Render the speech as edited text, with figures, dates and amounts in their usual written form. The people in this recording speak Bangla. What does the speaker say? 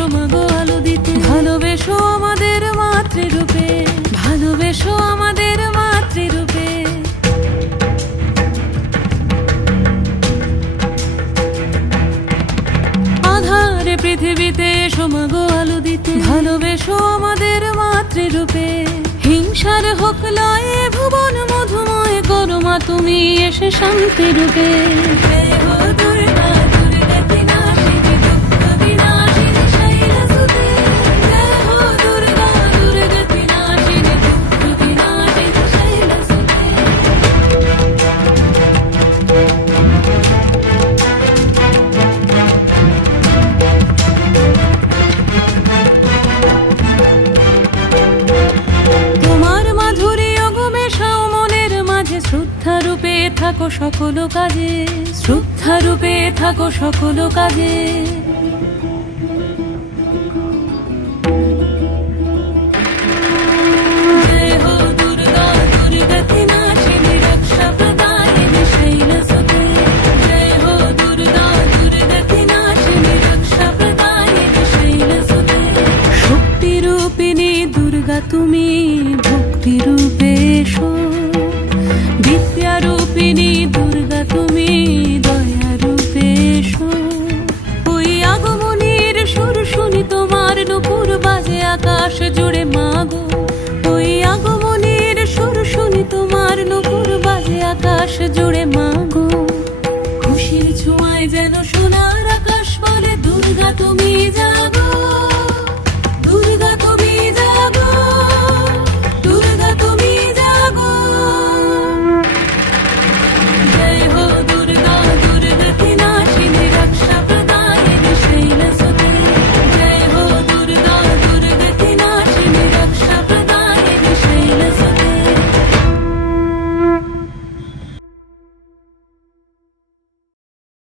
এসো মাগো আলো দিতে। ভালোবেসো আমাদের মাতৃরূপে, ভালোবেসো আমাদের মাতৃরূপে। আধারে পৃথিবীতে এসো মাগো আলো দিতে। ভালোবেসো আমাদের মাতৃরূপে। হিংসার হোক লয়ে ভুবন মধুময় করো মা তুমি এসে শান্তি রূপে। শ্রদ্ধা রূপে থাকো সকল কাজে, শ্রদ্ধা রূপে থাকো সকল কাজে। জয় হো দুর্গা দুর্গতি নাশিনী রক্ষা প্রদায়িনী শৈলসুতে। জয় হো দুর্গা দুর্গতি নাশিনী রক্ষা প্রদায়িনী শৈলসুতে। শক্তি রূপিণী দুর্গা তুমি ভক্তি রূপে এসো। বিদ্যারূপিণী দুর্গা তুমি দয়া রূপে এসো। ওই আগমনীর সুর শুনি তোমার নুপুর বাজে আকাশ জুড়ে মাগো। ওই আগমনীর সুর শুনি তোমার নুপুর বাজে আকাশ জুড়ে মাগো। খুশির ছোঁয়ায় যেন সোনার আকাশ বলে দুর্গা তুমি জাগো।